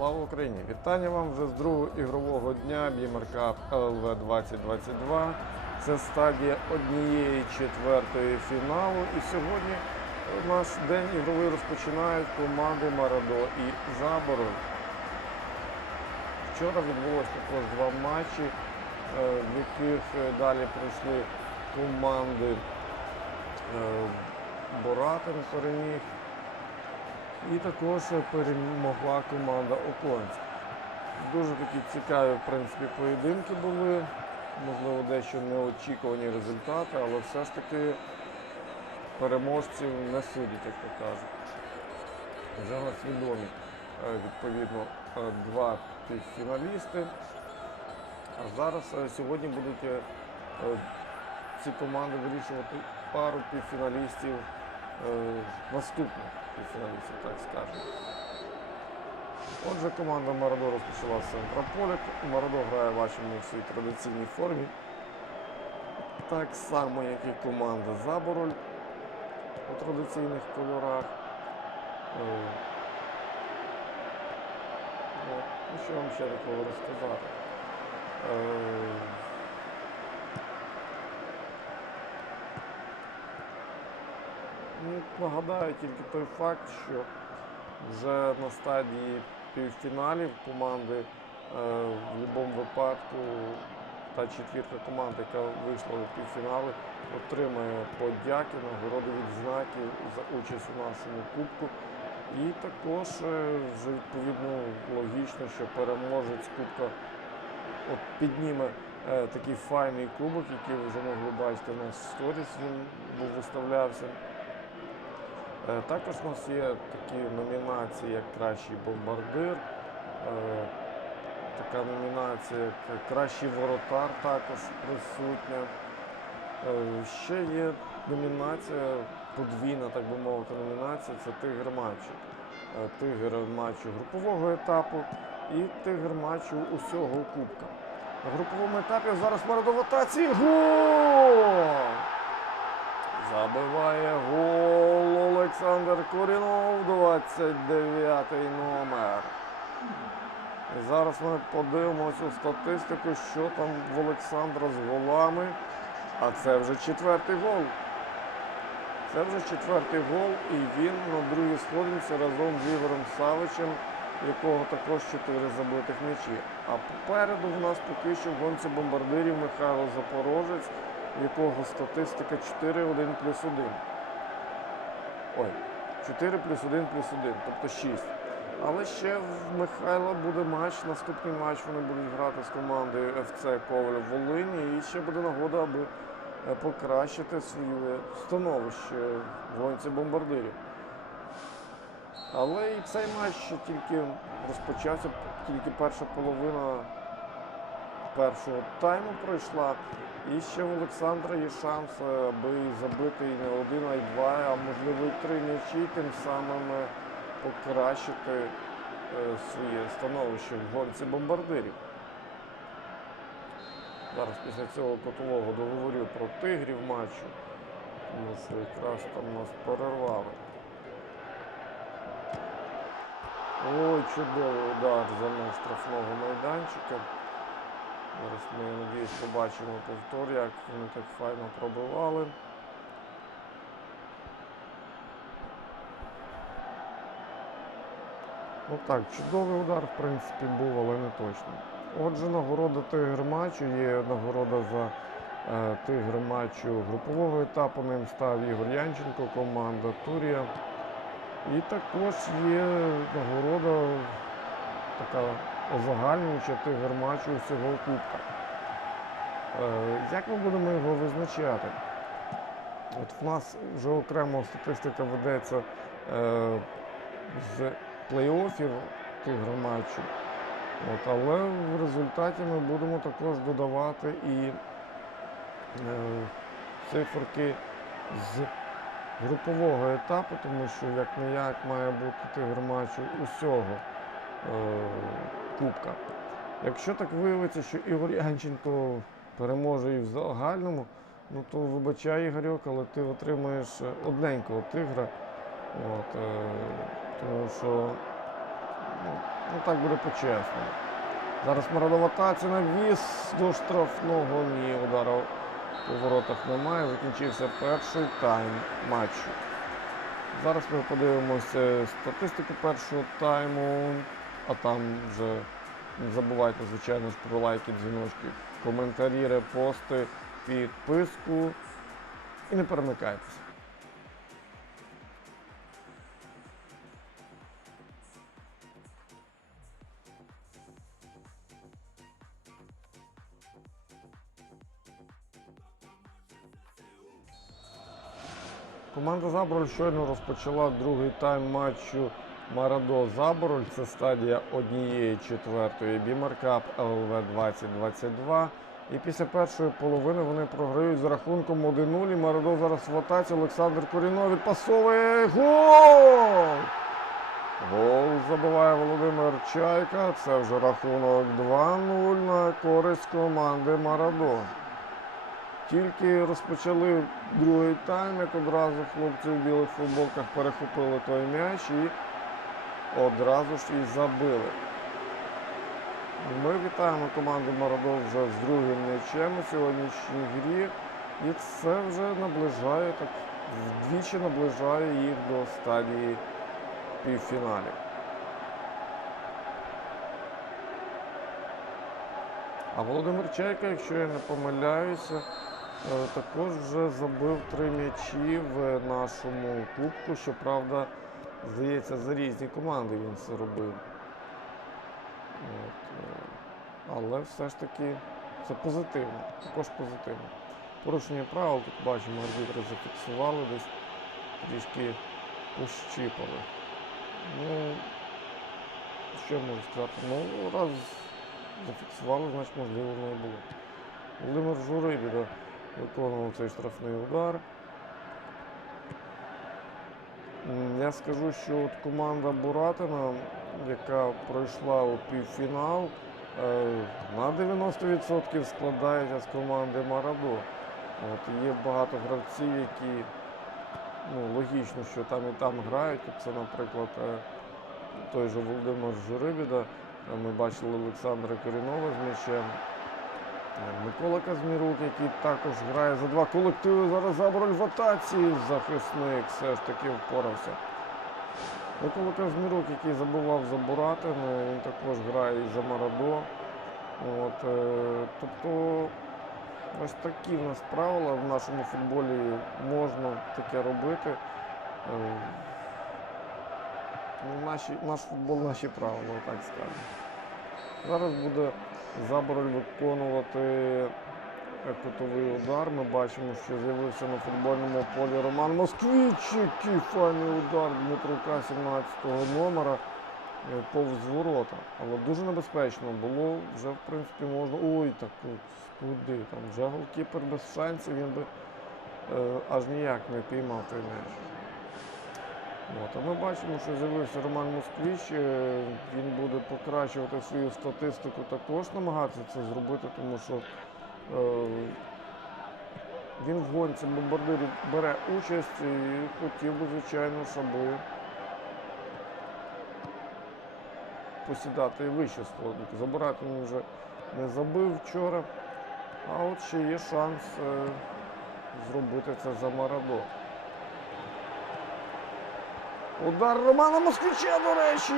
Слава Україні! Вітання вам вже з другого ігрового дня Бімарка ЛВ 2022. Це стадія однієї четвертої фіналу. І сьогодні наш день ігровий розпочинають команди Марадо і Заборов. Вчора відбулося також два матчі, е, в яких е, далі пройшли команди е, Боратин переміг. І також перемогла команда Оконця. Дуже такі цікаві в принципі, поєдинки були, можливо, дещо неочікувані результати, але все ж таки переможців не судять, як то кажуть. Вже у нас відомі е, відповідно е, два півфіналісти. А зараз е, сьогодні будуть ці команди вирішувати пару півфіналістів наступних півфіналістів, так скажемо. Отже, команда Марадо розпочала з. Марадо грає, бачимо, в своїй традиційній формі. Так само, як і команда Забороль у традиційних кольорах. Е. Ну, що вам ще такого розказати? Е, Ну, Нагадаю тільки той факт, що вже на стадії півфіналів команди е, в будь-якому випадку та четвірка команд, яка вийшла у півфінали, отримає подяки, нагороди відзнаки за участь у нашому кубку. І також е, вже відповідно логічно, що переможець кубка от підніме е, такий файний кубок, який ви вже могли бачити у нас в сторіс, він був виставлявся. Е, Також у нас є такі номінації, як кращий бомбардир, е, така номінація, як кращий воротар також присутня. Е, Ще є номінація, подвійна, так би мовити, номінація це тигр матчу. Тигр матчу групового етапу і тигр матчу усього кубка. На груповому етапі зараз атаці. Гол! Забиває гол Олександр Корінов, 29-й номер. І зараз ми подивимося у статистику, що там в Олександра з голами. А це вже четвертий гол. Це вже четвертий гол, і він на другій сходинці разом з Ігорем Савичем, якого також чотири забитих м'ячі. А попереду в нас поки що в гонці бомбардирів Михайло Запорожець, якого статистика 4-1 плюс 1. Ой, 4 плюс 1 плюс 1, тобто 6. Але ще в Михайла буде матч, наступний матч вони будуть грати з командою ФЦ Коваль Волині. І ще буде нагода, аби е, покращити своє становище в гонці бомбардирів. Але і цей матч тільки розпочався, тільки перша половина першого тайму пройшла. І ще в Олександра є шанс, е, аби забити не один, а й два, а можливо і три м'ячі, тим самим е, покращити е, своє становище в гонці бомбардирів. Зараз після цього котового договорю про тигрів матчу, тому що якраз там нас перервали. Ой, чудовий удар за меж штрафного майданчика. Зараз ми, надіюсь, побачимо повтор, як вони так файно пробивали. Ну так, чудовий удар, в принципі, був, але не точно. Отже, нагорода тигр матчу є нагорода за е, тигр матчу групового етапу. Ним став Ігор Янченко, команда Турія. І також є нагорода така узагальнююча тигр матчу усього кубка. Е, як ми будемо його визначати? От в нас вже окремо статистика ведеться е, з плей-оффів тигр матчу. От, але в результаті ми будемо також додавати і е, циферки з групового етапу, тому що як не як має бути тигр матчу усього е, кубка. Якщо так виявиться, що Ігор Янченко переможе і в загальному, ну то вибачай Ігорьок, але ти отримаєш одненького тигра. От, е, тому що ну, Ну так буде по-чесному. Зараз Марадова атаці навіс до штрафного. Ні, удару по воротах немає. Закінчився перший тайм матчу. Зараз ми подивимося статистику першого тайму, а там вже не забувайте, звичайно ж, про лайки, дзвіночки, коментарі, репости, підписку. І не перемикайтеся. Команда Забороль щойно розпочала другий тайм матчу Марадо Забороль. Це стадія однієї четвертої Бімаркап ЛВ 2022. І після першої половини вони програють з рахунком 1-0. І Марадо зараз в атаці. Олександр Корінов відпасовує гол! Гол забиває Володимир Чайка. Це вже рахунок 2-0 на користь команди Марадо. Тільки розпочали другий тайм, як одразу хлопці в білих футболках перехопили той м'яч і одразу ж і забили. Ми вітаємо команду Марадо вже з другим м'ячем у сьогоднішній грі. І це вже наближає, так вдвічі наближає їх до стадії півфіналів. А Володимир Чайка, якщо я не помиляюся, е, також вже забив три м'ячі в нашому кубку. Щоправда, здається, за різні команди він це робив. От, е, але все ж таки це позитивно, також позитивно. Порушення правил, тут бачимо, арбітри зафіксували десь, трішки пощипали. Ну, що я можу сказати? Ну, раз зафіксували, значить можливо і було. Володимир Журибіда виконував цей штрафний удар. Я скажу, що от команда Буратина, яка пройшла у півфінал, е, на 90% складається з команди Марадо. От, є багато гравців, які ну, логічно, що там і там грають. Це, наприклад, е, той же Володимир Журибіда. Е, Ми бачили Олександра Корінова з м'ячем. Е, Микола Казмірук, який також грає за два колективи. Зараз Заброль в атаці. Захисник все ж таки впорався. Микола Казмірук, який забував за Буратин, е, він також грає і за Марадо. От, е, тобто ось такі в нас правила в нашому футболі можна таке робити. Е, Наші, наш футбол, наші правила, так скажемо. Зараз буде Забороль виконувати е, кутовий удар. Ми бачимо, що з'явився на футбольному полі Роман Москвич. Який файний удар Дмитрука 17-го номера е, повз ворота. Але дуже небезпечно було. Вже в принципі можна. Ой, так от, куди там. Вже голкіпер без шансів, він би е, аж ніяк не піймав той м'яч. От, а ми бачимо, що з'явився Роман Москвич. е, Він буде покращувати свою статистику, також намагатися це зробити, тому що е, він в гонці бомбардирів бере участь і хотів би, звичайно, щоб посідати вище складу. Забирати він вже не забив вчора, а от ще є шанс е, зробити це за Марадо. Удар Романа Москвича, до речі.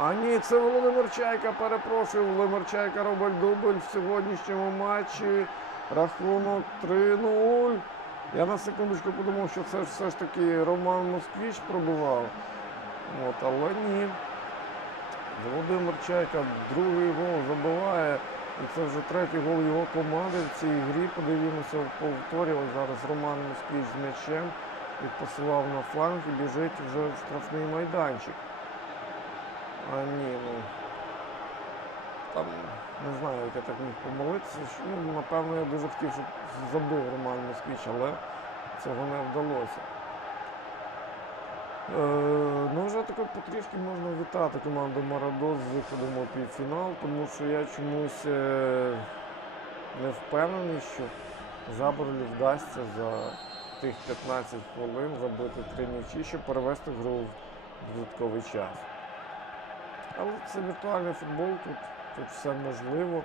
А ні, це Володимир Чайка, перепрошую. Володимир Чайка робить дубль в сьогоднішньому матчі. Рахунок 3-0. Я на секундочку подумав, що це все ж таки Роман Москвич пробивав. От, але ні. Володимир Чайка другий гол забиває. І це вже третій гол його команди в цій грі. Подивимося в зараз Роман Москвич з м'ячем відпасував на фланг і біжить вже в штрафний майданчик. А ні, ну там не знаю, як я так міг помилитися. Що, Ну, напевно, я дуже хотів, щоб забив Роман Москвич, але цього не вдалося. Е, ну, вже тако потрішки можна вітати команду Марадо з виходом у півфінал, тому що я чомусь е, не впевнений, що Заборлі вдасться за тих 15 хвилин забити три м'ячі, щоб перевести гру в додатковий час. але це віртуальний футбол, тут, тут все можливо.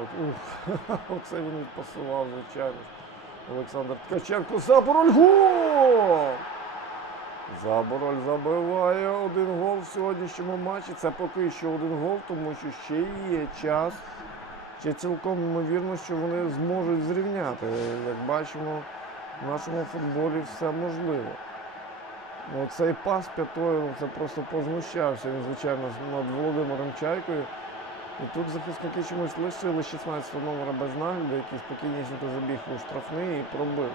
От, ух, оце він відпасував, звичайно. Олександр Ткаченко Забороль гол! Забороль забиває один гол в сьогоднішньому матчі. Це поки що один гол, тому що ще є час. Ще цілком ймовірно, що вони зможуть зрівняти. Як бачимо, в нашому футболі все можливо. Ну, цей пас п'ятою, ну, це просто познущався. Він, звичайно, над Володимиром Чайкою. І тут захисники чомусь лишили 16 номера без нагляду, який спокійнісінько забіг у штрафний і пробив.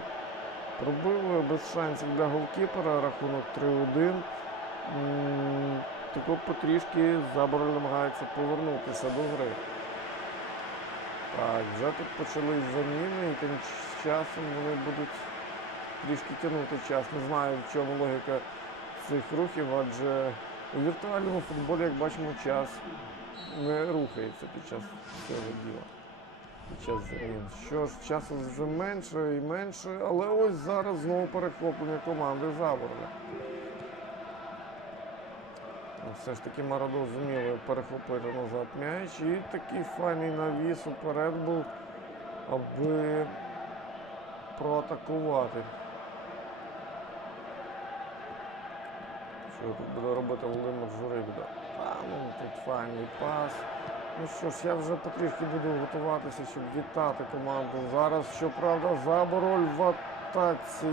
Пробив без шансів для голкіпера, рахунок 3-1. М, Тако потрішки Забороль намагається повернутися до гри. Так, вже тут почались заміни, і тим часом вони будуть трішки тягнути час. Не знаю, в чому логіка цих рухів, адже у віртуальному футболі, як бачимо, час не рухається під час цього діла. Під час замін. Що ж, часу вже менше і менше, але ось зараз знову перехоплення команди Заборля. Ну, Все ж таки Марадо зуміли перехопити назад м'яч і такий файний навіс уперед був, аби проатакувати. Що тут буде робити Володимир Журигда? Та, ну тут файний пас. Ну що ж, я вже потрішки буду готуватися, щоб вітати команду. Зараз, щоправда, забороль в атаці.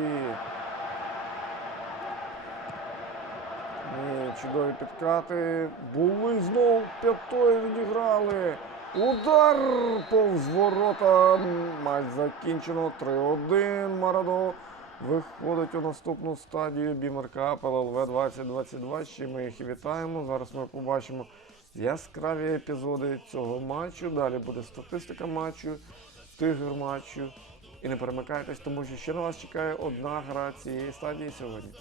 Ні, чудові підкати. Були знову п'ятою відіграли. Удар повз ворота. Матч закінчено 3-1. Марадо виходить у наступну стадію Бімерка ЛВ 2022. З чим ми їх і вітаємо. Зараз ми побачимо яскраві епізоди цього матчу. Далі буде статистика матчу, тигр матчу. І не перемикайтесь, тому що ще на вас чекає одна гра цієї стадії сьогодні.